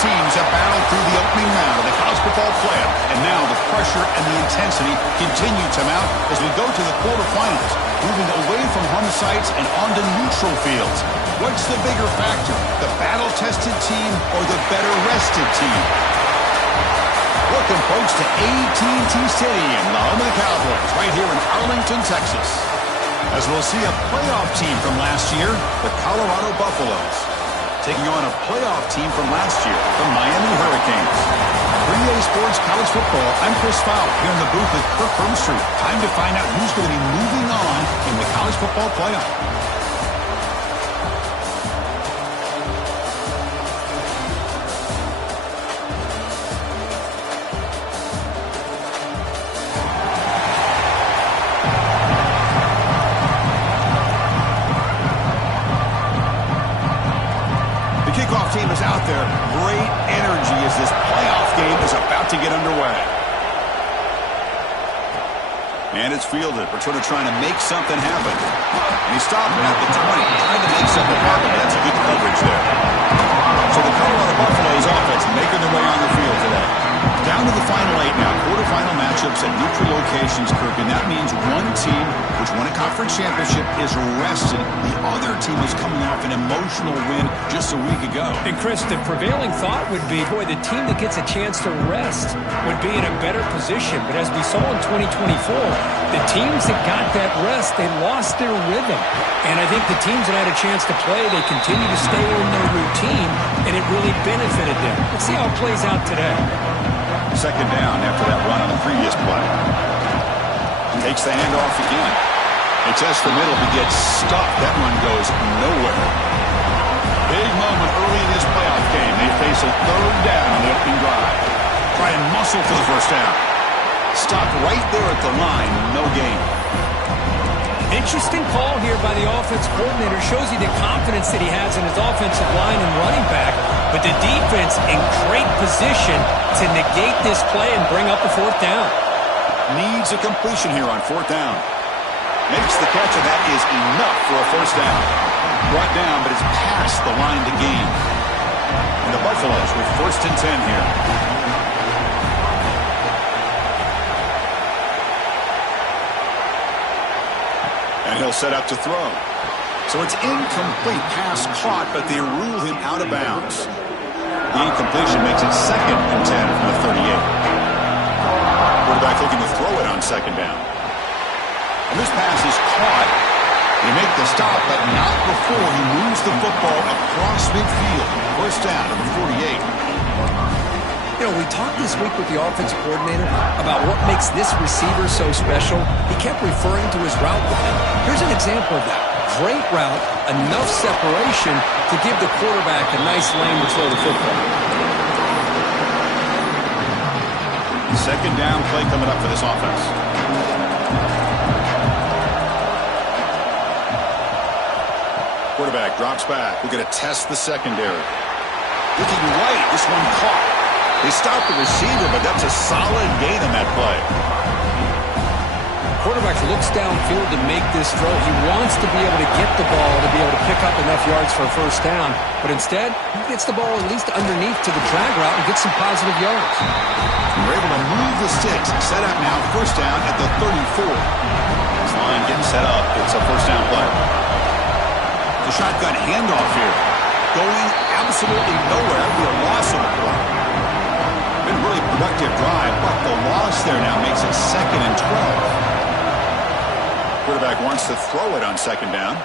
teams have battled through the opening round of the college football playoff, and now the pressure and the intensity continue to mount as we go to the quarterfinals, moving away from home sites and onto neutral fields. What's the bigger factor, the battle-tested team or the better-rested team? Welcome, folks, to AT&T Stadium, the home of the Cowboys, right here in Arlington, Texas. As we'll see a playoff team from last year, the Colorado Buffaloes, taking on a playoff team from last year, the Miami Hurricanes. For EA Sports College Football, I'm Chris Fowler, here in the booth with Kirk Hermstreet. Time to find out who's going to be moving on in the college football playoff. Team is out there. Great energy as this playoff game is about to get underway. And it's fielded. Returner trying to make something happen. And he stopped at the 20. Trying to make something happen. That's a good coverage there. So the Colorado Buffaloes offense making their way on the field today. Down to the final 8 now. Quarterfinal matchups at neutral locations, Kirk. And that means one team, which won a conference championship, is rested. The other team is coming off an emotional win just a week ago. And Chris, the prevailing thought would be, boy, the team that gets a chance to rest would be in a better position. But as we saw in 2024, the teams that got that rest, they lost their rhythm. And I think the teams that had a chance to play, they continue to stay in their routine, and it really benefited them. Let's see how it plays out today. Second down after that run on the previous play. Takes the handoff again. He tests the middle. He gets stuck. That one goes nowhere. Big moment early in this playoff game. They face a third down on the opening drive. Try and muscle for the first down. Stop right there at the line. No gain. Interesting call here by the offense coordinator. Shows you the confidence that he has in his offensive line and running back. But the defense in great position to negate this play and bring up a fourth down. Needs a completion here on fourth down. Makes the catch, and that is enough for a first down. Brought down, but it's past the line to gain. And the Buffaloes with 1st and 10 here. And he'll set up to throw. So it's incomplete, pass caught, but they rule him out of bounds. The incompletion makes it 2nd and 10 from the 38. Quarterback looking to throw it on 2nd down. And this pass is caught. They make the stop, but not before he moves the football across midfield. First down to the 48. You know, we talked this week with the offensive coordinator about what makes this receiver so special. He kept referring to his route line. Here's an example of that. Great route, enough separation to give the quarterback a nice lane to throw the football. Second down play coming up for this offense. Quarterback drops back. We're going to test the secondary. Looking right, this one caught. They stopped the receiver, but that's a solid gain on that play. Quarterback looks downfield to make this throw. He wants to be able to get the ball to be able to pick up enough yards for a first down. But instead, he gets the ball at least underneath to the drag route and gets some positive yards. We're able to move the sticks. Set up now, first down at the 34. This line getting set up. It's a first down play. The shotgun handoff here. Going absolutely nowhere. That would be a loss of the play. Been a really productive drive, but the loss there now makes it 2nd and 12. Quarterback wants to throw it on 2nd down.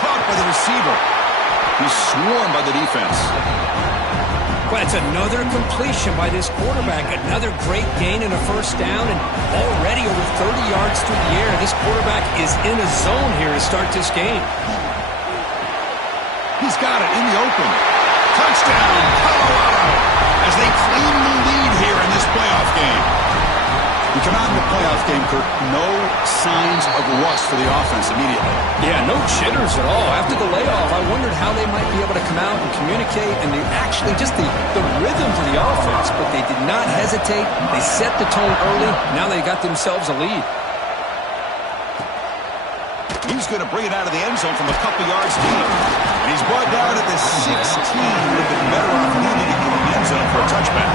Caught by the receiver. He's swarmed by the defense. Well, it's another completion by this quarterback. Another great gain in a first down, and already over 30 yards through the air. This quarterback is in a zone here to start this game. He's got it in the open. Touchdown, Colorado, as they claim the lead here in this playoff game. We come out in the playoff game, Kirk, no signs of rust for the offense immediately. Yeah, no jitters at all. After the layoff, I wondered how they might be able to come out and communicate and actually just the rhythm for the offense. But they did not hesitate. They set the tone early. Now they got themselves a lead. He's going to bring it out of the end zone from a couple yards deep. And he's brought down at the 16. Would have been better off leaving it in the end zone for a touchback.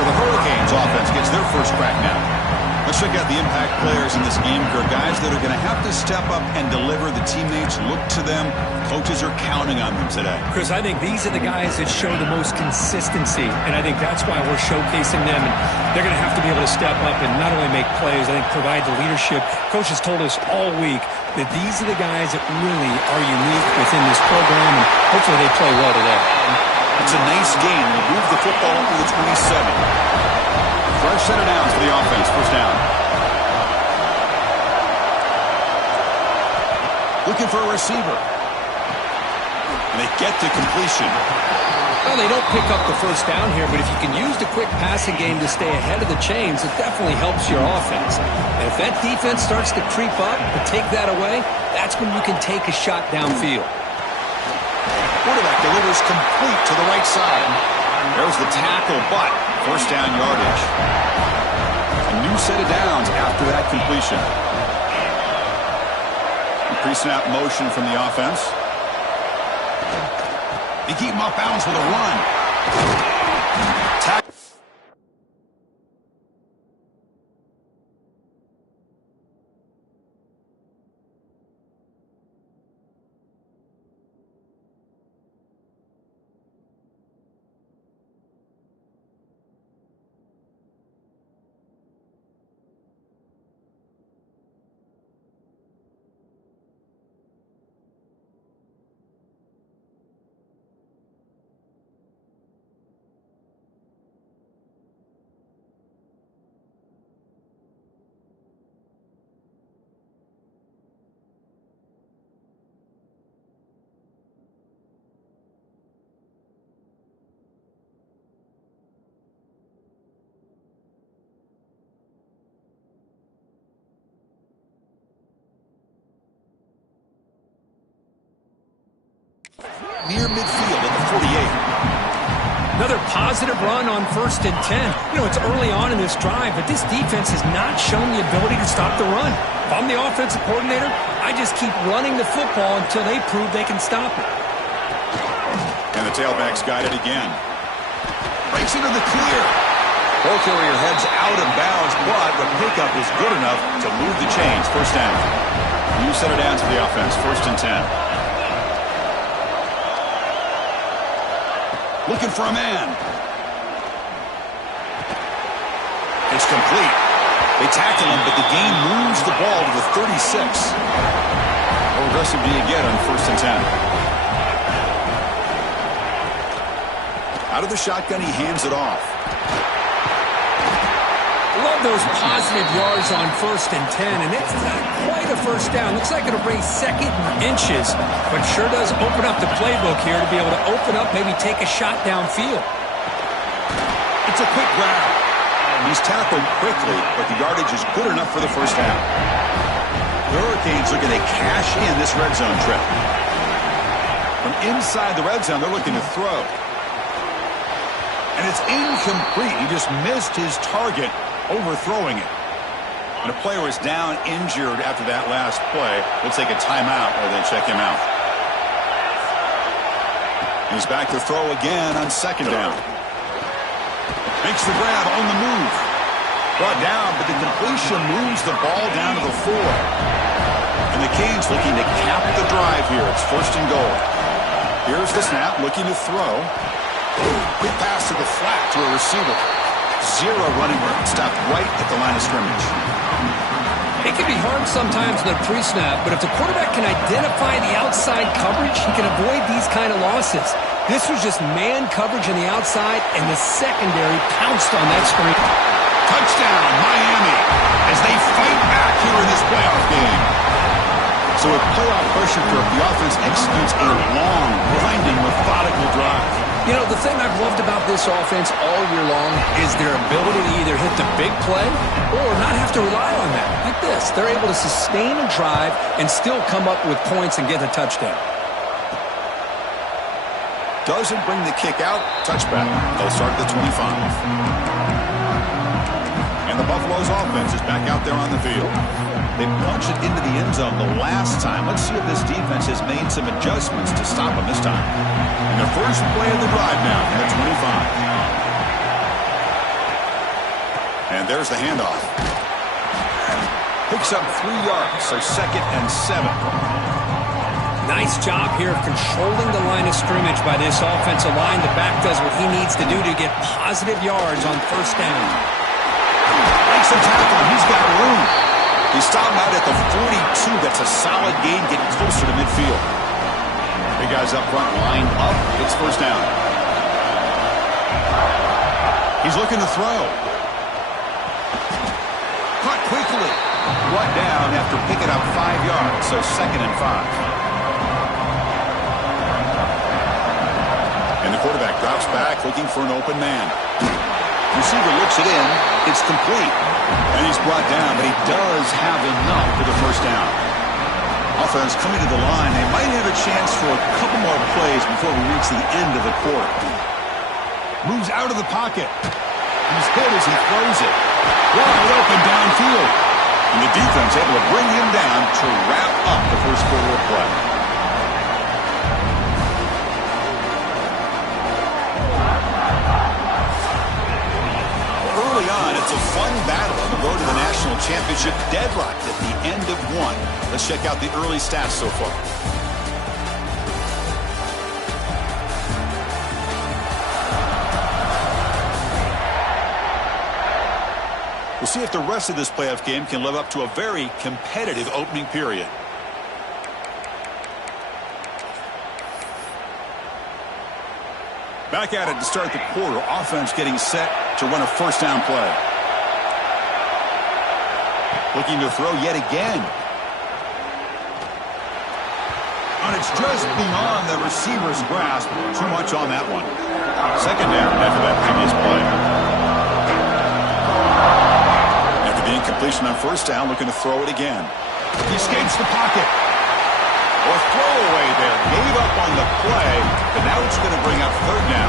So the Hurricanes offense gets their first crack now. Let's check out the impact players in this game here. Guys that are going to have to step up and deliver. The teammates look to them. Coaches are counting on them today. Chris, I think these are the guys that show the most consistency, and I think that's why we're showcasing them. And they're going to have to be able to step up and not only make plays, I think provide the leadership. Coach has told us all week that these are the guys that really are unique within this program, and hopefully they play well today. It's a nice game. We'll move the football up to the 27. Fresh set of downs for the offense. First down. Looking for a receiver. And they get to completion. Well, they don't pick up the first down here, but if you can use the quick passing game to stay ahead of the chains, it definitely helps your offense. And if that defense starts to creep up and take that away, that's when you can take a shot downfield. Quarterback delivers complete to the right side. There's the tackle, but first down yardage. A new set of downs after that completion. Pre-snap motion from the offense. They keep him off bounds with a run. Tackle. Near midfield at the 48. Another positive run on 1st and 10. You know, it's early on in this drive, but this defense has not shown the ability to stop the run. If I'm the offensive coordinator, I just keep running the football until they prove they can stop it. And the tailback's got it again. Breaks into the clear. Ball carrier heads out of bounds, but the pickup is good enough to move the chains. First down. New set of downs for the offense. 1st and 10. Looking for a man. It's complete. They tackle him, but the gain moves the ball to the 36. How aggressive do you get on 1st and 10? Out of the shotgun, he hands it off. Love those positive yards on 1st and 10, and it's not quite a first down. Looks like it'll bring 2nd and inches, but sure does open up the playbook here to be able to open up, maybe take a shot downfield. It's a quick grab. He's tackled quickly, but the yardage is good enough for the first down. The Hurricanes are going to cash in this red zone trip. From inside the red zone, they're looking to throw. And it's incomplete. He just missed his target, overthrowing it. And a player is down injured after that last play. They'll take a timeout or they check him out. He's back to throw again on 2nd down. Makes the grab on the move. Brought down, but the completion moves the ball down to the 4. And the Canes looking to cap the drive here. It's 1st and goal. Here's the snap, looking to throw. Quick pass to the flat to a receiver. Zero running room. Stopped right at the line of scrimmage. It can be hard sometimes in the pre-snap, but if the quarterback can identify the outside coverage, he can avoid these kind of losses. This was just man coverage on the outside, and the secondary pounced on that screen. Touchdown, Miami, as they fight back here in this playoff game. So with playoff pressure grip, the offense executes a long, grinding, methodical drive. You know, the thing I've loved about this offense all year long is their ability to either hit the big play or not have to rely on that. Like this, they're able to sustain a drive and still come up with points and get a touchdown. Doesn't bring the kick out. Touchback. They'll start at the 25. And the Buffalo's offense is back out there on the field. They punched it into the end zone the last time. Let's see if this defense has made some adjustments to stop them this time. And the first play of the drive now from the 25. And there's the handoff. Picks up 3 yards, so 2nd and 7. Nice job here of controlling the line of scrimmage by this offensive line. The back does what he needs to do to get positive yards on first down. Makes a tackle. He's got room. He stopped out at the 42. That's a solid gain, getting closer to midfield. Big guys up front, lined up. It's first down. He's looking to throw. Caught quickly. Brought down after picking up 5 yards, so 2nd and 5. And the quarterback drops back, looking for an open man. Receiver looks it in. It's complete. And he's brought down, but he does have enough for the first down. Offense coming to the line. They might have a chance for a couple more plays before we reach the end of the quarter. Moves out of the pocket. He's hit as he throws it. Wide open downfield. And the defense able to bring him down to wrap up the first quarter of play. Early on, it's a fun battle on the road to the national championship, deadlocked at the end of one. Let's check out the early stats so far. We'll see if the rest of this playoff game can live up to a very competitive opening period. Back at it to start the quarter. Offense getting set to run a first down play. Looking to throw yet again. And it's just beyond the receiver's grasp. Too much on that one. Second down after that previous play. After the incompletion on first down, looking to throw it again. He escapes the pocket. Or throwaway there. Gave up on the play, but now it's going to bring up third down.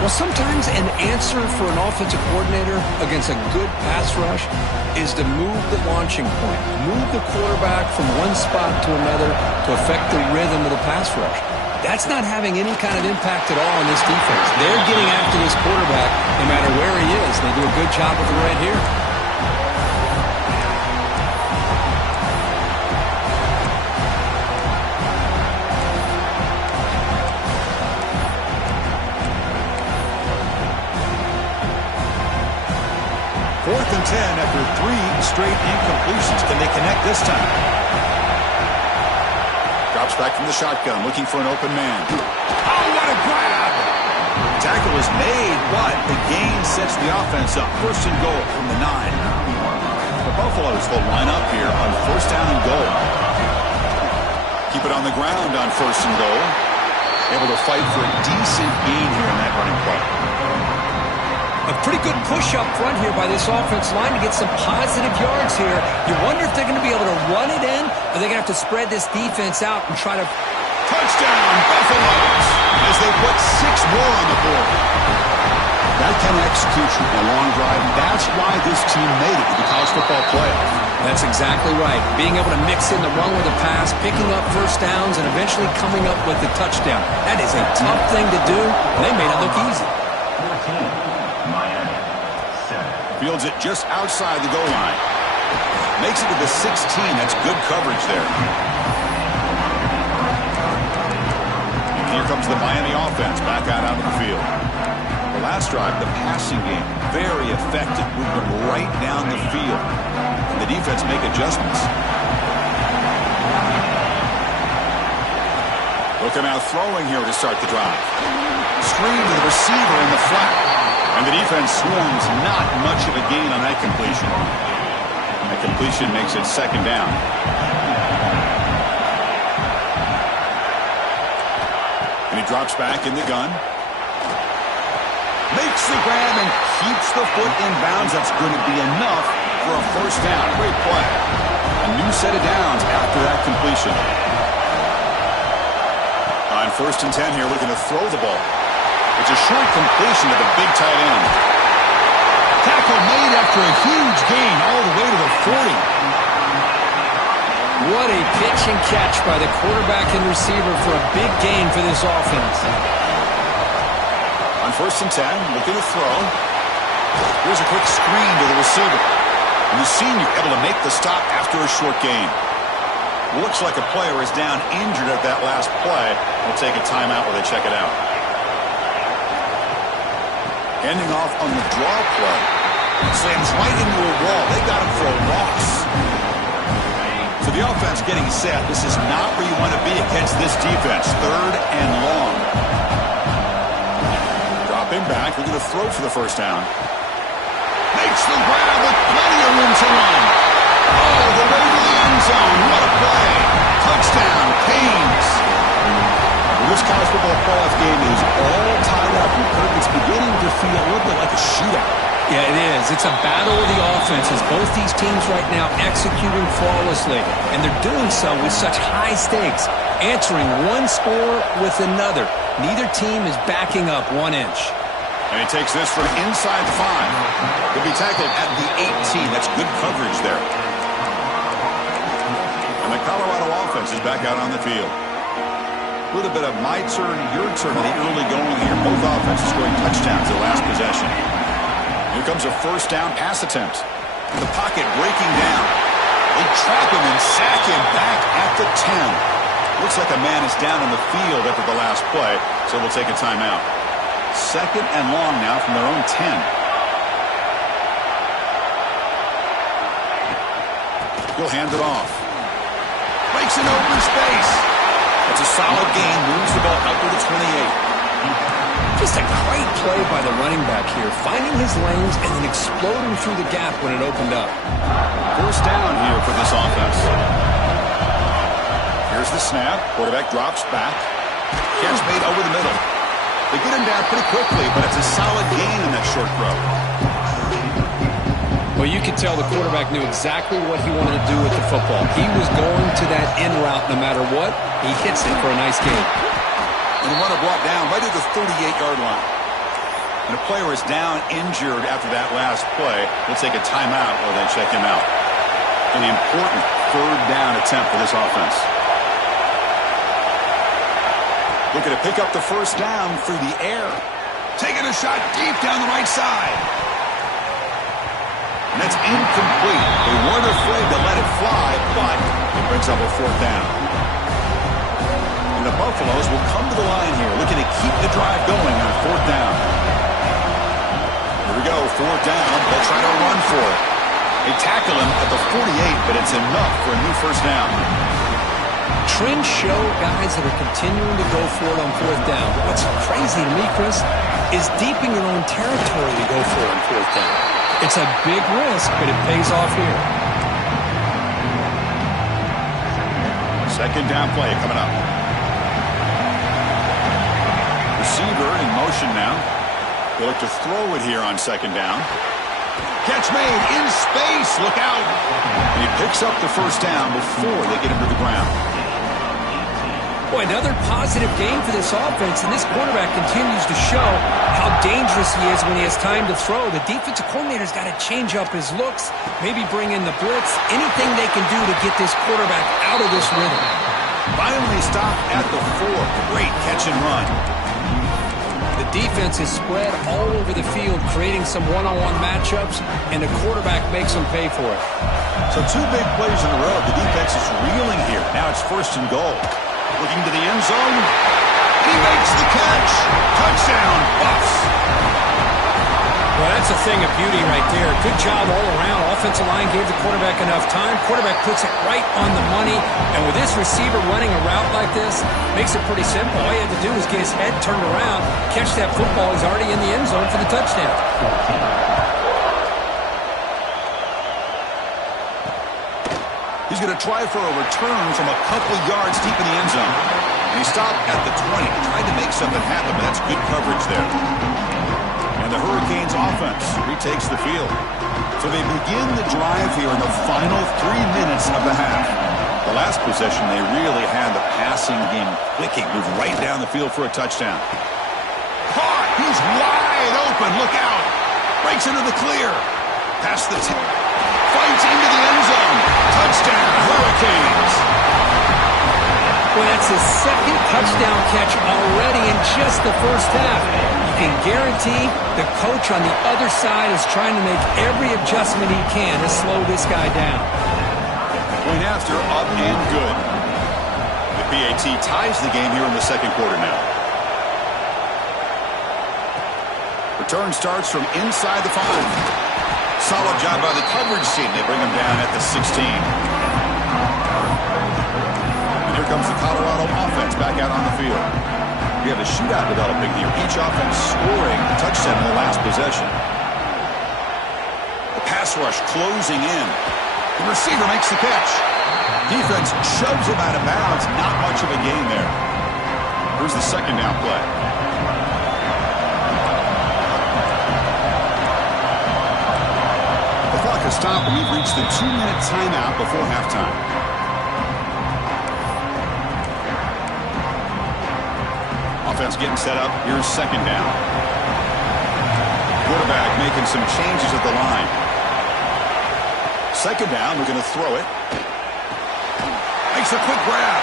Well, sometimes an answer for an offensive coordinator against a good pass rush is to move the launching point. Move the quarterback from one spot to another to affect the rhythm of the pass rush. That's not having any kind of impact at all on this defense. They're getting after this quarterback no matter where he is. They do a good job with it right here. Fourth and 10 after 3 straight incompletions. Can they connect this time? Drops back from the shotgun, looking for an open man. Oh, what a grab! Tackle is made, but the gain sets the offense up. First and goal from the 9. The Buffaloes will line up here on first down and goal. Keep it on the ground on first and goal. Able to fight for a decent gain here in that running play. A pretty good push up front here by this offense line to get some positive yards here. You wonder if they're going to be able to run it in, or they're going to have to spread this defense out and try to... Touchdown, Buffaloes, as they put 6 more on the board. That kind of execution on a long drive, that's why this team made it to the college football playoff. That's exactly right. Being able to mix in the run with the pass, picking up first downs, and eventually coming up with the touchdown. That is a tough thing to do, and they made it look easy. Fields it just outside the goal line. Makes it to the 16. That's good coverage there. Here comes the Miami offense back out onto the field. The last drive, the passing game, very effective. Moved them right down the field. And the defense make adjustments. Looking out throwing here to start the drive. Screen to the receiver in the flat. And the defense swarms, not much of a gain on that completion. That completion makes it second down. And he drops back in the gun. Makes the grab and keeps the foot in bounds. That's going to be enough for a first down. Great play. A new set of downs after that completion. On first and 10 here, looking to throw the ball. It's a short completion to the big tight end. Tackle made after a huge gain all the way to the 40. What a pitch and catch by the quarterback and receiver for a big gain for this offense. On 1st and 10, looking to throw. Here's a quick screen to the receiver. And the senior able to make the stop after a short gain. Looks like a player is down injured at that last play. We'll take a timeout while they check it out. Ending off on the draw play. Slams right into a wall. They got him for a loss. So the offense getting set. This is not where you want to be against this defense. 3rd and long. Dropping back. We're going to throw for the first down. Makes the grab with plenty of room to run. Oh, the way to the end zone. What a play. Touchdown, Canes. This college football playoff game is all tied up. It's beginning to feel a little bit like a shootout. Yeah, it is. It's a battle of the offenses. Both these teams right now executing flawlessly, and they're doing so with such high stakes, answering one score with another. Neither team is backing up 1 inch. And he takes this from inside 5. He'll be tackled at the 18. That's good coverage there. And the Colorado offense is back out on the field. A little bit of my turn, your turn in the early going here. Both offenses scoring touchdowns their last possession. Here comes a first down pass attempt. The pocket breaking down. They trap him and sack him back at the 10. Looks like a man is down in the field after the last play, so we'll take a timeout. 2nd and long now from their own 10. He'll hand it off. Breaks it open space. That's a solid gain. Moves the ball out to the 28. Just a great play by the running back here, finding his lanes and then exploding through the gap when it opened up. First down here for this offense. Here's the snap. Quarterback drops back. Catch made over the middle. They get him down pretty quickly, but it's a solid gain in that short throw. Well, you could tell the quarterback knew exactly what he wanted to do with the football. He was going to that in route no matter what. He hits it for a nice gain. And the runner brought down right at the 38-yard line. And the player is down injured after that last play. We'll take a timeout while they check him out. An important 3rd down attempt for this offense. Looking to pick up the first down through the air. Taking a shot deep down the right side. And that's incomplete. They weren't afraid to let it fly, but it brings up a 4th down. And the Buffaloes will come to the line here, looking to keep the drive going on 4th down. Here we go, 4th down. They'll try to run for it. They tackle him at the 48, but it's enough for a new first down. Trends show guys that are continuing to go for it on 4th down. But what's crazy to me, Chris, is deep in your own territory to go for it on 4th down. It's a big risk, but it pays off here. 2nd down play coming up. Receiver in motion now. They look to throw it here on 2nd down. Catch made in space. Look out. And he picks up the first down before they get him to the ground. Boy, another positive game for this offense, and this quarterback continues to show how dangerous he is when he has time to throw. The defensive coordinator's got to change up his looks, maybe bring in the blitz, anything they can do to get this quarterback out of this rhythm. Finally stopped at the 4. Great catch and run. The defense is spread all over the field, creating some one-on-one matchups, and the quarterback makes them pay for it. So 2 big plays in a row. The defense is reeling here. Now it's 1st and goal. Looking to the end zone. He makes the catch. Touchdown, Buffs. Well, that's a thing of beauty right there. Good job all around. Offensive line gave the quarterback enough time. Quarterback puts it right on the money. And with this receiver running a route like this, makes it pretty simple. All you have to do is get his head turned around, catch that football. He's already in the end zone for the touchdown. He's going to try for a return from a couple yards deep in the end zone. And he stopped at the 20. Tried to make something happen, but that's good coverage there. And the Hurricanes offense retakes the field. So they begin the drive here in the final 3 minutes of the half. The last possession, they really had the passing game clicking. Moved right down the field for a touchdown. Caught! He's wide open. Look out! Breaks into the clear. Past the 10. right into the end zone. Touchdown, Hurricanes. Well, that's his second touchdown catch already in just the first half. You can guarantee the coach on the other side is trying to make every adjustment he can to slow this guy down. Point after, up and good. The PAT ties the game here in the second quarter now. Return starts from inside the 5. Solid job by the coverage team. They bring him down at the 16. And here comes the Colorado offense back out on the field. We have a shootout developing here. Each offense scoring a touchdown in the last possession. The pass rush closing in. The receiver makes the catch. Defense shoves him out of bounds. Not much of a gain there. Here's the second down play. The clock has stopped, and we've reached the 2-minute timeout before halftime. Offense getting set up. Here's second down. Quarterback making some changes at the line. Second down, we're going to throw it. Makes a quick grab.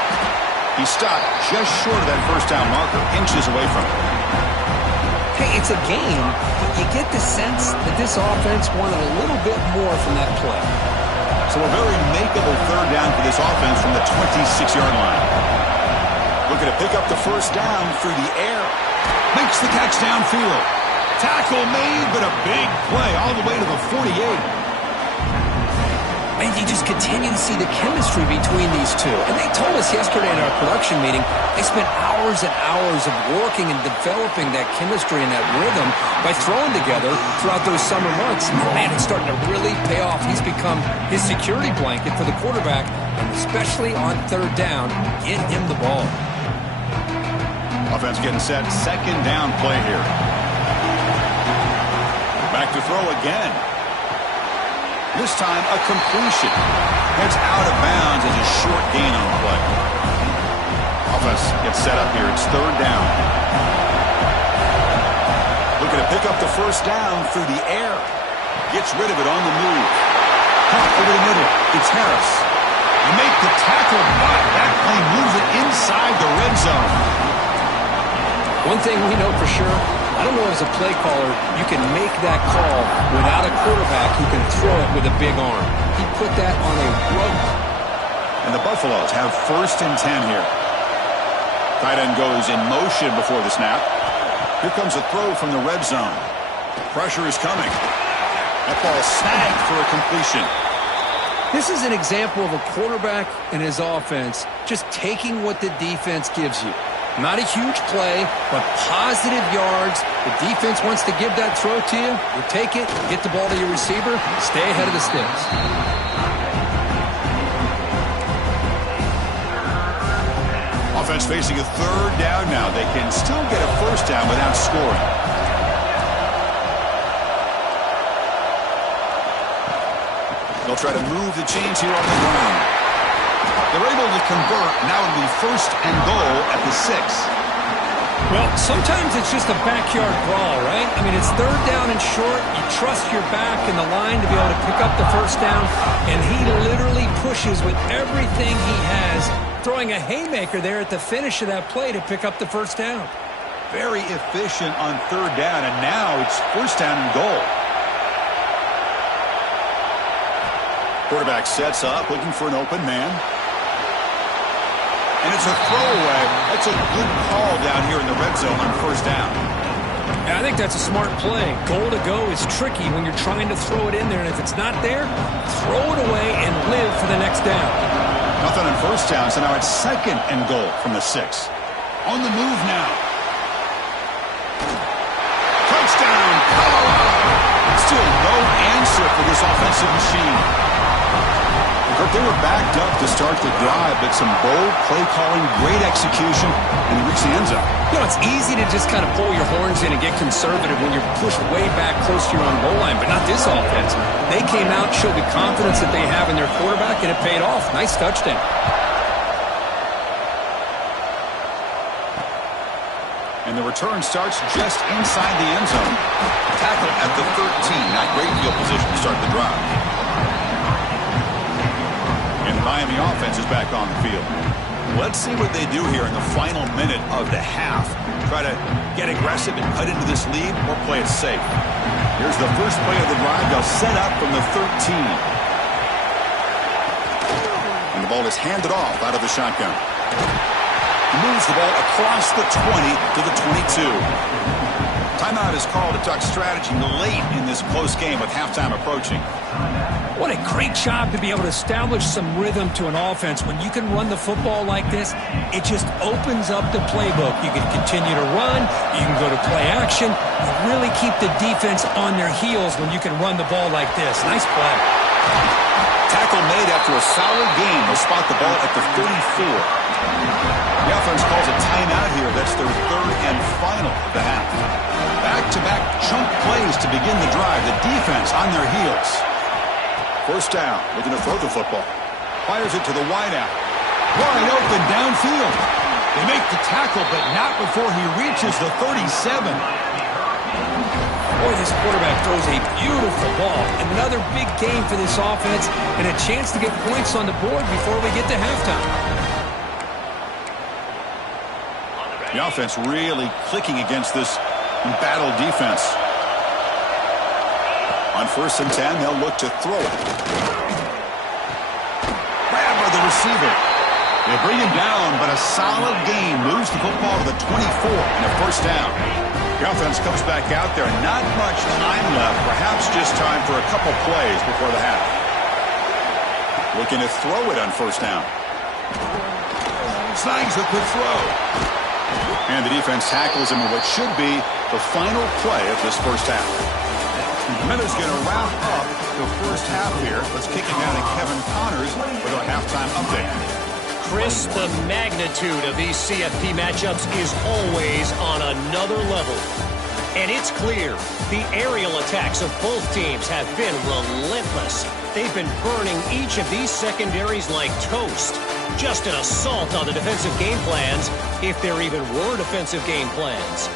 He stopped just short of that first down marker, inches away from it. Hey, it's a game, but you get the sense that this offense wanted a little bit more from that play. So a very makeable third down for this offense from the 26-yard line. Looking to pick up the first down through the air. Makes the catch downfield. Tackle made, but a big play all the way to the 48. And you just continue to see the chemistry between these two. And they told us yesterday in our production meeting, they spent hours and hours of working and developing that chemistry and that rhythm by throwing together throughout those summer months. Man, it's starting to really pay off. He's become his security blanket for the quarterback, and especially on third down, get him the ball. Offense getting set. Second down play here. Back to throw again. This time a completion. It's out of bounds as a short gain on the play. Offense gets set up here. It's third down. Looking to pick up the first down through the air. Gets rid of it on the move. Caught over the middle. It's Harris. You make the tackle, but that play moves it inside the red zone. One thing we know for sure, I don't know as a play caller, you can make that call without a quarterback who can throw it with a big arm. He put that on a rope. And the Buffaloes have first and 10 here. Tight end goes in motion before the snap. Here comes a throw from the red zone. Pressure is coming. That ball snagged for a completion. This is an example of a quarterback and his offense just taking what the defense gives you. Not a huge play, but positive yards. The defense wants to give that throw to you. You take it, get the ball to your receiver, stay ahead of the sticks. Offense facing a third down now. They can still get a first down without scoring. They'll try to move the chains here on the ground. They're able to convert. Now it'll be first and goal at the 6. Well, sometimes it's just a backyard brawl, right? I mean, it's third down and short. You trust your back in the line to be able to pick up the first down, and he literally pushes with everything he has, throwing a haymaker there at the finish of that play to pick up the first down. Very efficient on third down, and now it's first down and goal. Quarterback sets up, looking for an open man. And it's a throwaway. That's a good call down here in the red zone on first down. I think that's a smart play. Goal to go is tricky when you're trying to throw it in there, and if it's not there, throw it away and live for the next down. Nothing on first down, so now it's second and goal from the 6. On the move now. Touchdown, Colorado. Still no answer for this offensive machine. They were backed up to start the drive, but some bold play calling, great execution, and they reached the end zone. You know, it's easy to just kind of pull your horns in and get conservative when you're pushed way back close to your own goal line, but not this offense. They came out, showed the confidence that they have in their quarterback, and it paid off. Nice touchdown. And the return starts just inside the end zone. Tackle at the 13. Not great field position to start the drive. And the Miami offense is back on the field. Let's see what they do here in the final minute of the half. Try to get aggressive and cut into this lead or play it safe. Here's the first play of the drive. They'll set up from the 13. And the ball is handed off out of the shotgun. Moves the ball across the 20 to the 22. Timeout is called to talk strategy late in this close game with halftime approaching. What a great job to be able to establish some rhythm to an offense. When you can run the football like this, it just opens up the playbook. You can continue to run. You can go to play action. You really keep the defense on their heels when you can run the ball like this. Nice play. Tackle made after a solid game. They'll spot the ball at the 34. The offense calls a timeout here. That's their third and final of the half. Back-to-back chunk plays to begin the drive. The defense on their heels. First down, looking to throw the football. Fires it to the wideout. Wide open downfield. They make the tackle, but not before he reaches the 37. Boy, this quarterback throws a beautiful ball. Another big game for this offense and a chance to get points on the board before we get to halftime. The offense really clicking against this embattled defense. On 1st and 10, they'll look to throw it. Grab by the receiver. They bring him down, but a solid gain moves the football to the 24 and a first down. The offense comes back out there. Not much time left. Perhaps just time for a couple plays before the half. Looking to throw it on 1st down. Snags the quick throw. And the defense tackles him in what should be the final play of this first half. Miller's going to wrap up the first half here. Let's kick it down to Kevin Connors with our halftime update. Chris, the magnitude of these CFP matchups is always on another level. And it's clear the aerial attacks of both teams have been relentless. They've been burning each of these secondaries like toast. Just an assault on the defensive game plans, if there even were defensive game plans.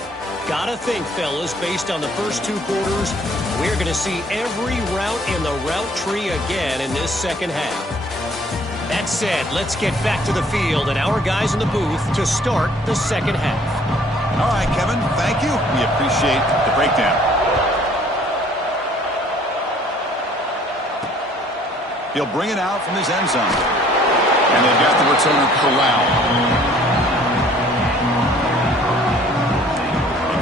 Gotta think, fellas, based on the first 2 quarters, we're going to see every route in the route tree again in this second half. That said, let's get back to the field and our guys in the booth to start the second half. All right, Kevin, thank you. We appreciate the breakdown. He'll bring it out from his end zone. And they've got the returner corralled.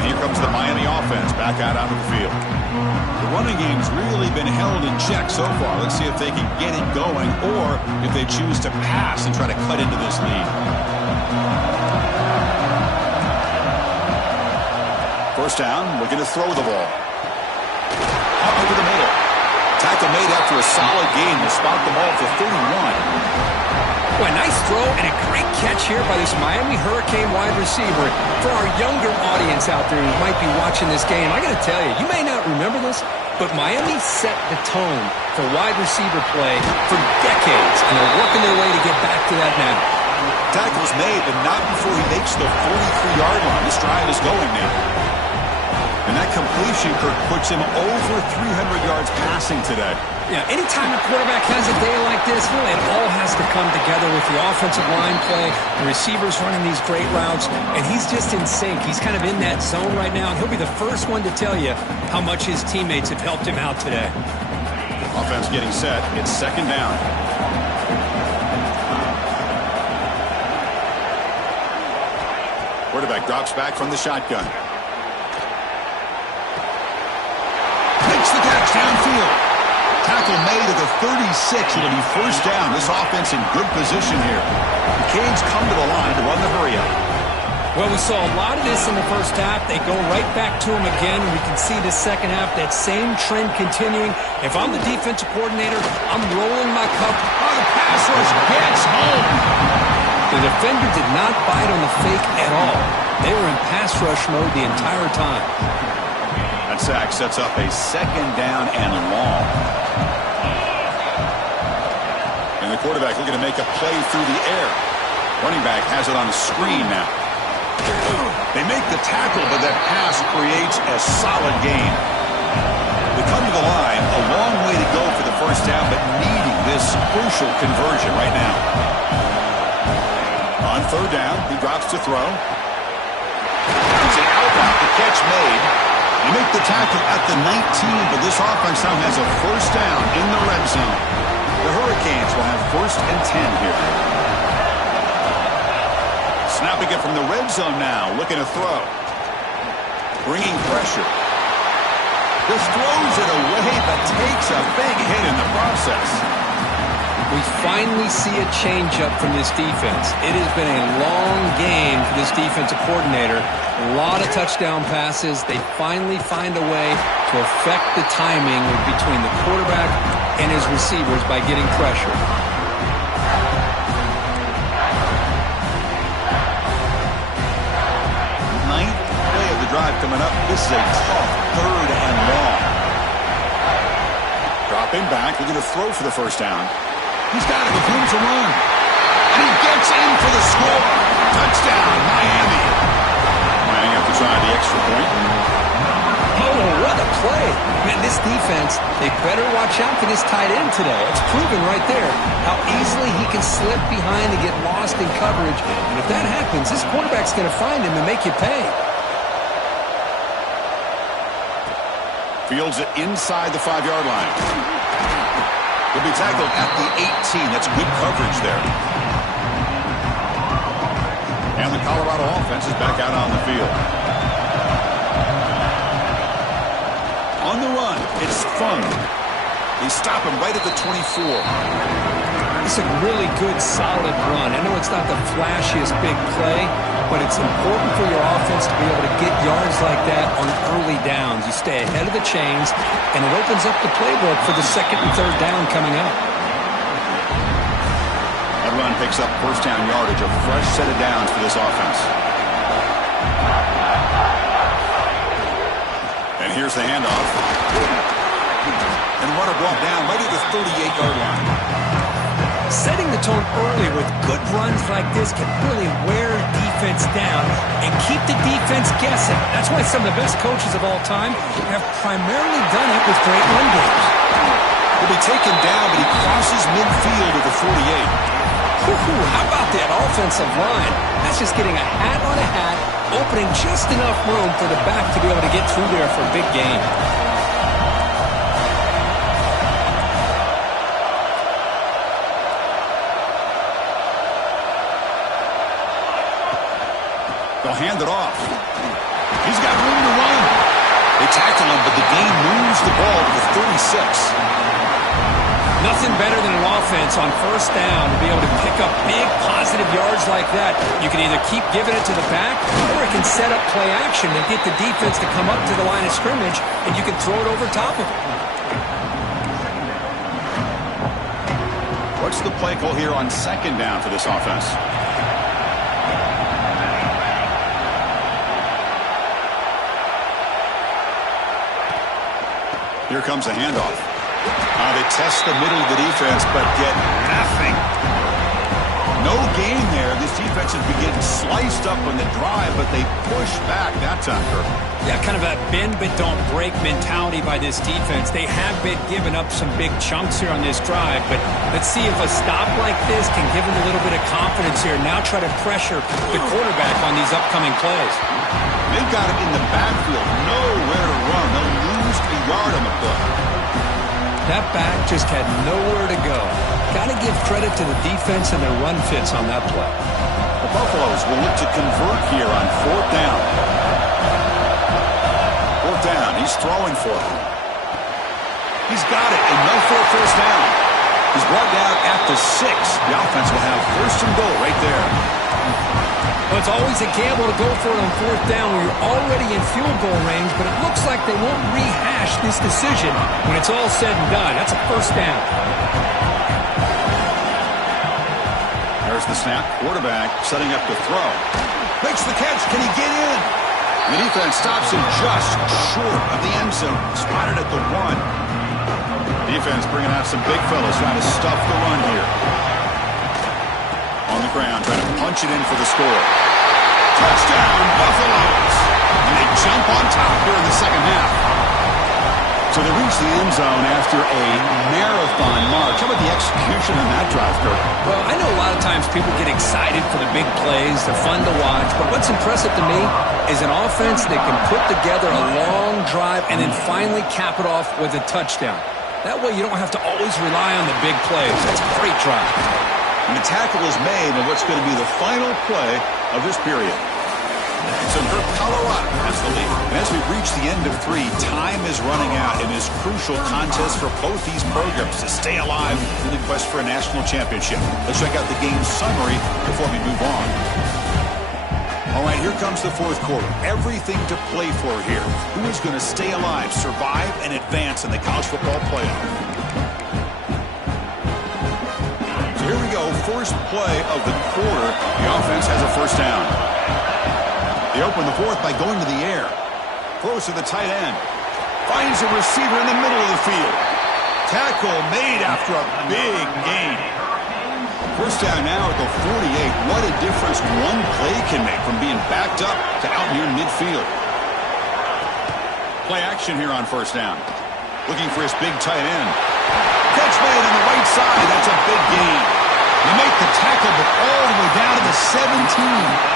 Here comes the Miami offense back out onto the field. The running game's really been held in check so far. Let's see if they can get it going or if they choose to pass and try to cut into this lead. First down, looking to throw the ball. Up over the middle. Tackle made after a solid gain to spot the ball for 31. Well, a nice throw and a great catch here by this Miami Hurricane wide receiver. For our younger audience out there who might be watching this game, I got to tell you, you may not remember this, but Miami set the tone for wide receiver play for decades, and they're working their way to get back to that now. Tackle's made, but not before he makes the 43-yard line. This drive is going now. And that completion, Kirk, puts him over 300 yards passing today. Yeah, anytime a quarterback has a day like this, really, it all has to come together with the offensive line play, the receivers running these great routes, and he's just in sync. He's kind of in that zone right now, and he'll be the first one to tell you how much his teammates have helped him out today. Offense getting set. It's second down. Quarterback drops back from the shotgun. Makes the catch downfield. Tackle made at the 36. It'll be first down. This offense in good position here. The Canes come to the line to run the hurry-up. Well, we saw a lot of this in the first half. They go right back to him again. We can see the second half, that same trend continuing. If I'm the defensive coordinator, I'm rolling my cup. Oh, the pass rush gets home. The defender did not bite on the fake at all. They were in pass rush mode the entire time. That sack sets up a second down and long. And the quarterback looking to make a play through the air. Running back has it on the screen now. They make the tackle, but that pass creates a solid gain. They come to the line, a long way to go for the first down, but needing this crucial conversion right now. On third down, he drops to throw. It's an outbound, the catch made. They make the tackle at the 19, but this offense now has a first down in the red zone. The Hurricanes will have 1st and 10 here. Snapping it from the red zone now, looking to throw. Bringing pressure. Just throws it away, but takes a big hit in the process. We finally see a change-up from this defense. It has been a long game for this defensive coordinator. A lot of touchdown passes. They finally find a way to affect the timing between the quarterback and his receivers by getting pressure. Ninth play of the drive coming up. This is a tough 3rd and long. Dropping back, looking to throw for the first down. He's got it with room to run. And he gets in for the score. Touchdown, Miami. Miami have to try the extra point. Oh, what a play. Man, this defense, they better watch out for this tight end today. It's proven right there how easily he can slip behind and get lost in coverage. And if that happens, this quarterback's going to find him and make you pay. Fields it inside the 5-yard line. He'll be tackled at the 18. That's good coverage there. And the Colorado offense is back out on the field. On the run, it's Fung. They stop him right at the 24. It's a really good, solid run. I know it's not the flashiest big play, but it's important for your offense to be able to get yards like that on early downs. You stay ahead of the chains, and it opens up the playbook for the 2nd and 3rd down coming up. That run picks up first down yardage, a fresh set of downs for this offense. And here's the handoff. And runner brought down right at the 38-yard line. Setting the tone early with good runs like this can really wear defense down and keep the defense guessing. That's why some of the best coaches of all time have primarily done it with great run games. He'll be taken down, but he crosses midfield at the 48. How about that offensive line? That's just getting a hat on a hat, opening just enough room for the back to be able to get through there for a big gain. They'll hand it off. He's got room to run. They tackle him, but the gain moves the ball to the 36. Nothing better than an offense on first down to be able to pick up big positive yards like that. You can either keep giving it to the back, or it can set up play action and get the defense to come up to the line of scrimmage, and you can throw it over top of it. What's the play call here on 2nd down for this offense? Here comes a handoff. They test the middle of the defense, but get nothing. No gain there. This defense has been getting sliced up on the drive, but they push back that time, Kirk. Yeah, kind of a bend but don't break mentality by this defense. They have been giving up some big chunks here on this drive, but let's see if a stop like this can give them a little bit of confidence here. Now try to pressure the quarterback on these upcoming plays. They've got him in the backfield. Nowhere to run. They'll lose a yard on the play. That back just had nowhere to go. Got to give credit to the defense and their run fits on that play. The Buffaloes will look to convert here on 4th down. 4th down, he's throwing for it. He's got it, enough for a first down. He's brought down at the 6. The offense will have 1st and goal right there. Well, it's always a gamble to go for it on 4th down when you're already in field goal range, but it looks like they won't rehash this decision when it's all said and done. That's a first down. There's the snap. Quarterback setting up the throw. Makes the catch. Can he get in? The defense stops him just short of the end zone. Spotted at the 1. Defense bringing out some big fellas trying to stuff the run here. On the ground, trying to punch it in for the score. Touchdown, Buffaloes! And they jump on top here in the second half. So they reach the end zone after a marathon march. How about the execution on that drive, Kurt? Well, I know a lot of times people get excited for the big plays. They're fun to watch. But what's impressive to me is an offense that can put together a long drive and then finally cap it off with a touchdown. That way you don't have to always rely on the big plays. That's a great drive. And the tackle is made in what's going to be the final play of this period. So for Colorado, that's the lead. And as we reach the end of 3, time is running out in this crucial contest for both these programs to stay alive in the quest for a national championship. Let's check out the game summary before we move on. All right, here comes the fourth quarter. Everything to play for here. Who is going to stay alive, survive, and advance in the college football playoff? So here we go. First play of the quarter. The offense has a first down. They open the fourth by going to the air. Throws to the tight end. Finds a receiver in the middle of the field. Tackle made after a big gain. First down now at the 48. What a difference one play can make from being backed up to out near midfield. Play action here on first down. Looking for his big tight end. Catch made on the right side. That's a big gain. They make the tackle, but all the way down to the 17.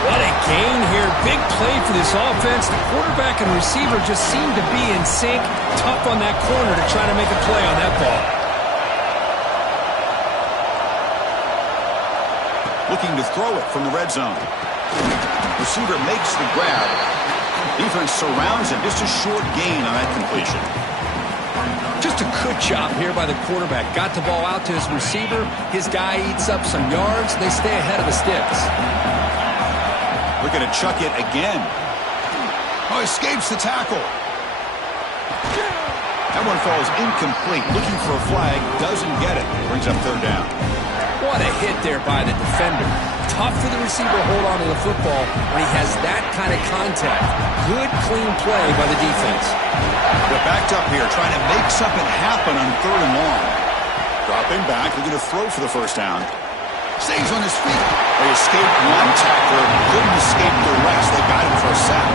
What a gain here. Big play for this offense. The quarterback and receiver just seem to be in sync. Tough on that corner to try to make a play on that ball. Looking to throw it from the red zone. Receiver makes the grab. Defense surrounds him. Just a short gain on that completion. Just a good job here by the quarterback. Got the ball out to his receiver. His guy eats up some yards. They stay ahead of the sticks. Looking to chuck it again. Oh, escapes the tackle. That one falls incomplete. Looking for a flag. Doesn't get it. Brings up third down. What a hit there by the defender. Tough for the receiver to hold on to the football when he has that kind of contact. Good, clean play by the defense. They're backed up here, trying to make something happen on third and long. Dropping back, looking to throw for the first down. Stays on his feet. They escaped one tackler, couldn't escape the rest. They got him for a sack.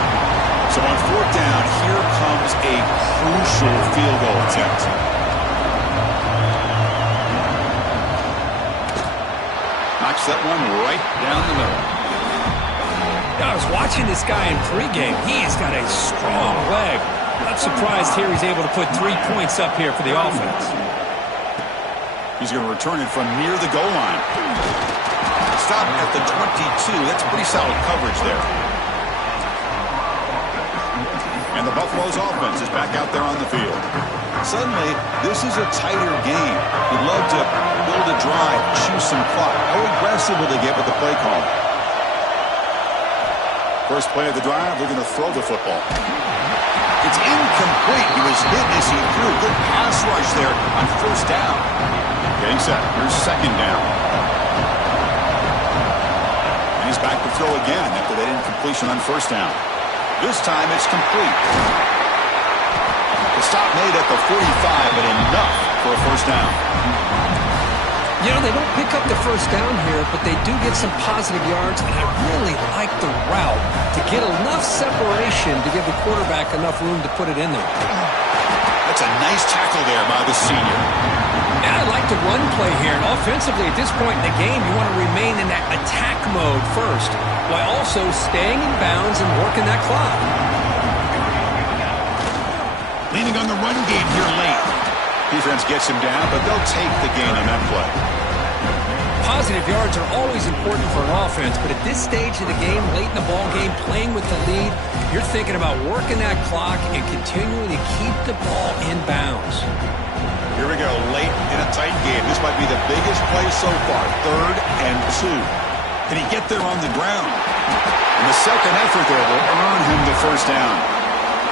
So on fourth down, here comes a crucial field goal attempt. Knocks that one right down the middle. I was watching this guy in pregame. He has got a strong leg. Not surprised here he's able to put 3 points up here for the offense. He's going to return it from near the goal line. Stop at the 22. That's pretty solid coverage there. And the Buffalo's offense is back out there on the field. Suddenly, this is a tighter game. You'd love to build a drive, choose some clock. How aggressive will they get with the play call? First play of the drive, looking to throw the football. It's incomplete. He was hit as he threw. Good pass rush there on first down. Getting set. Here's second down. And he's back to throw again after that incompletion on first down. This time it's complete. The stop made at the 45, but enough for a first down. You know, they don't pick up the first down here, but they do get some positive yards, and I really like the route to get enough separation to give the quarterback enough room to put it in there. That's a nice tackle there by the senior. And I like the run play here. And offensively, at this point in the game, you want to remain in that attack mode first, while also staying in bounds and working that clock. Leaning on the run game here late. Defense gets him down, but they'll take the gain on that play. Positive yards are always important for an offense, but at this stage of the game, late in the ball game, playing with the lead, you're thinking about working that clock and continuing to keep the ball in bounds. Here we go, late in a tight game. This might be the biggest play so far, 3rd and 2. Can he get there on the ground? And the second effort there will earn him the first down.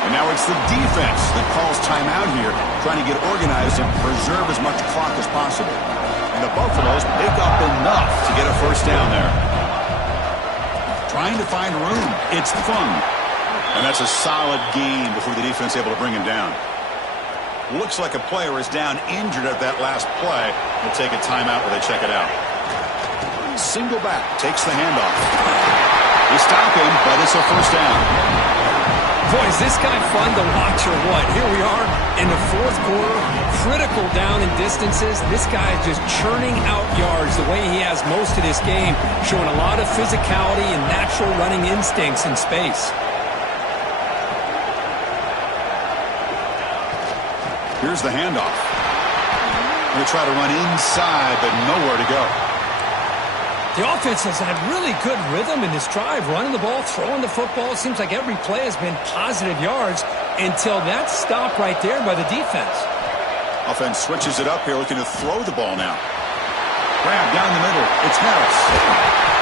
And now it's the defense that calls timeout here, trying to get organized and preserve as much clock as possible. And the Buffaloes pick up enough to get a first down there. Trying to find room. It's fun. And that's a solid gain before the defense is able to bring him down. Looks like a player is down injured at that last play. We'll take a timeout while they check it out. Single back, takes the handoff. They stop him, but it's a first down. Boy, is this guy fun to watch or what? Here we are in the fourth quarter, critical down in distances. This guy is just churning out yards the way he has most of this game, showing a lot of physicality and natural running instincts in space. Here's the handoff. Going to try to run inside, but nowhere to go. The offense has had really good rhythm in this drive, running the ball, throwing the football. It seems like every play has been positive yards until that stop right there by the defense. Offense switches it up here, looking to throw the ball now. Grab down the middle. It's Harris.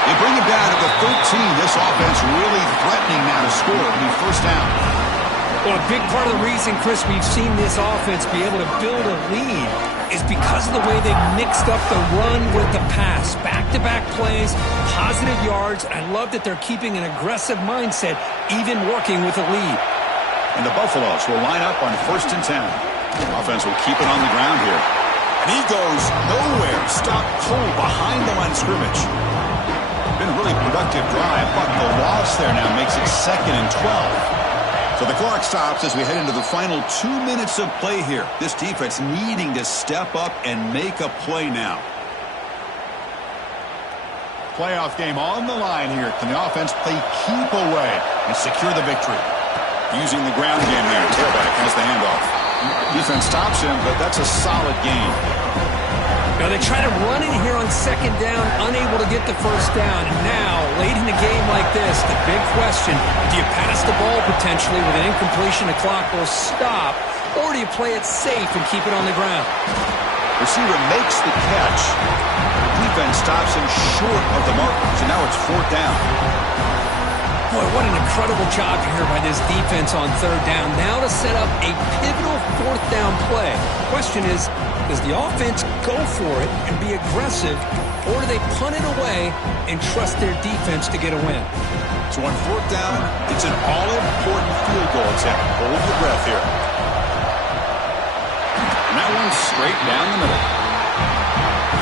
They bring him down at the 13. This offense really threatening now to score. It'll be first down. Well, a big part of the reason, Chris, we've seen this offense be able to build a lead is because of the way they've mixed up the run with the pass. Back-to-back plays, positive yards. I love that they're keeping an aggressive mindset, even working with a lead. And the Buffaloes will line up on 1st and 10. Offense will keep it on the ground here. And he goes nowhere. Stopped cold behind the line of scrimmage. Been a really productive drive, but the loss there now makes it 2nd and 12. So the clock stops as we head into the final 2 minutes of play here. This defense needing to step up and make a play now. Playoff game on the line here. Can the offense play keep away and secure the victory? Using the ground game there. Tailback has the handoff. Defense stops him, but that's a solid game. Now they try to run it here on 2nd down, unable to get the first down. And now, late in a game like this, the big question, do you pass the ball potentially with an incompletion, the clock will stop, or do you play it safe and keep it on the ground? Receiver makes the catch. Defense stops him short of the mark, so now it's 4th down. Boy, what an incredible job here by this defense on 3rd down. Now to set up a pivotal 4th down play. The question is, does the offense go for it and be aggressive, or do they punt it away and trust their defense to get a win? So on 4th down, it's an all-important field goal attempt. Hold your breath here. And that one's straight down the middle.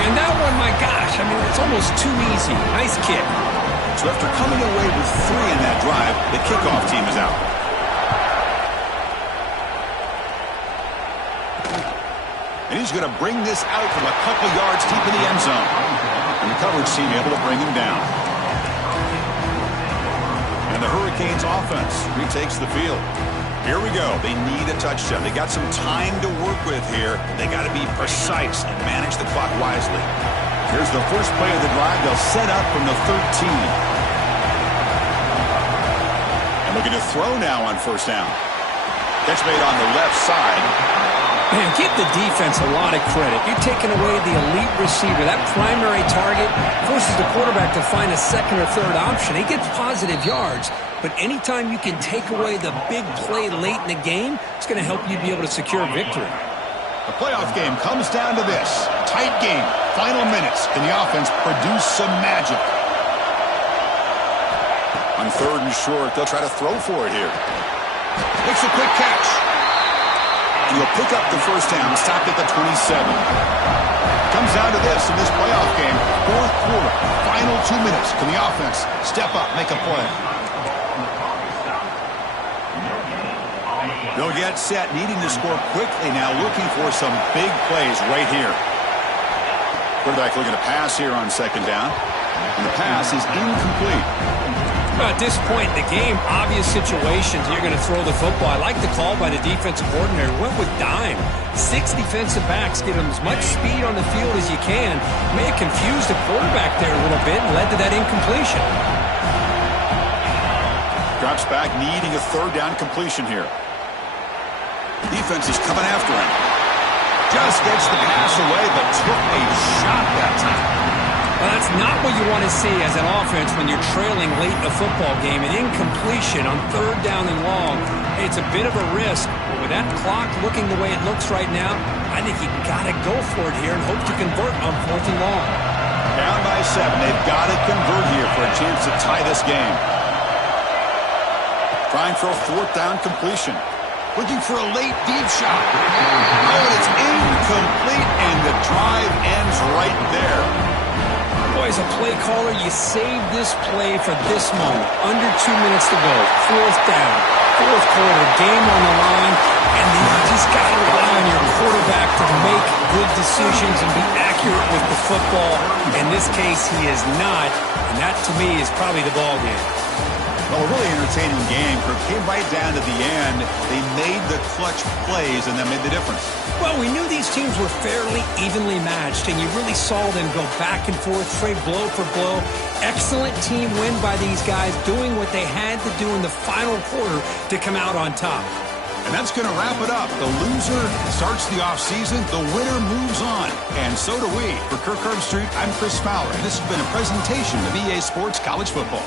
And that one, my gosh, I mean, it's almost too easy. Nice kick. So after coming away with 3 in that drive, the kickoff team is out. And he's going to bring this out from a couple yards deep in the end zone. And the coverage team able to bring him down. And the Hurricanes offense retakes the field. Here we go. They need a touchdown. They got some time to work with here. They got to be precise and manage the clock wisely. Here's the first play of the drive. They'll set up from the 13. And looking to throw now on 1st down. Catch made on the left side. Man, give the defense a lot of credit. You're taking away the elite receiver. That primary target forces the quarterback to find a 2nd or 3rd option. He gets positive yards, but anytime you can take away the big play late in the game, it's going to help you be able to secure victory. The playoff game comes down to this. Tight game. Final minutes. Can the offense produce some magic? On 3rd and short, they'll try to throw for it here. Makes a quick catch. And he'll pick up the first down, stopped at the 27. Comes down to this in this playoff game. 4th quarter, final 2 minutes. Can the offense step up, make a play? They'll get set, needing to score quickly now, looking for some big plays right here. Quarterback looking to pass here on 2nd down. And the pass is incomplete. At this point in the game, obvious situations, you're going to throw the football. I like the call by the defensive coordinator. Went with dime. 6 defensive backs, get them as much speed on the field as you can. May have confused the quarterback there a little bit and led to that incompletion. Drops back, needing a 3rd down completion here. Defense is coming after him. Just gets the pass away, but took a shot that time. Well, that's not what you want to see as an offense when you're trailing late in a football game. An incompletion on 3rd down and long. It's a bit of a risk. But with that clock looking the way it looks right now, I think you got to go for it here and hope to convert on 4th and long. Down by 7. They've got to convert here for a chance to tie this game. Trying for a 4th down completion. Looking for a late deep shot. Oh, and it's incomplete, and the drive ends right there. Boy, as a play caller, you save this play for this moment. Under 2 minutes to go. 4th down. fourth quarter, game on the line, and then you just got to rely on your quarterback to make good decisions and be accurate with the football. In this case, he is not, and that, to me, is probably the ball game. Well, a really entertaining game. It came right down to the end. They made the clutch plays, and that made the difference. Well, we knew these teams were fairly evenly matched, and you really saw them go back and forth, trade blow for blow. Excellent team win by these guys, doing what they had to do in the final quarter to come out on top. And that's going to wrap it up. The loser starts the offseason. The winner moves on. And so do we. For Kirk Herbstreit, I'm Chris Fowler, and this has been a presentation of EA Sports College Football.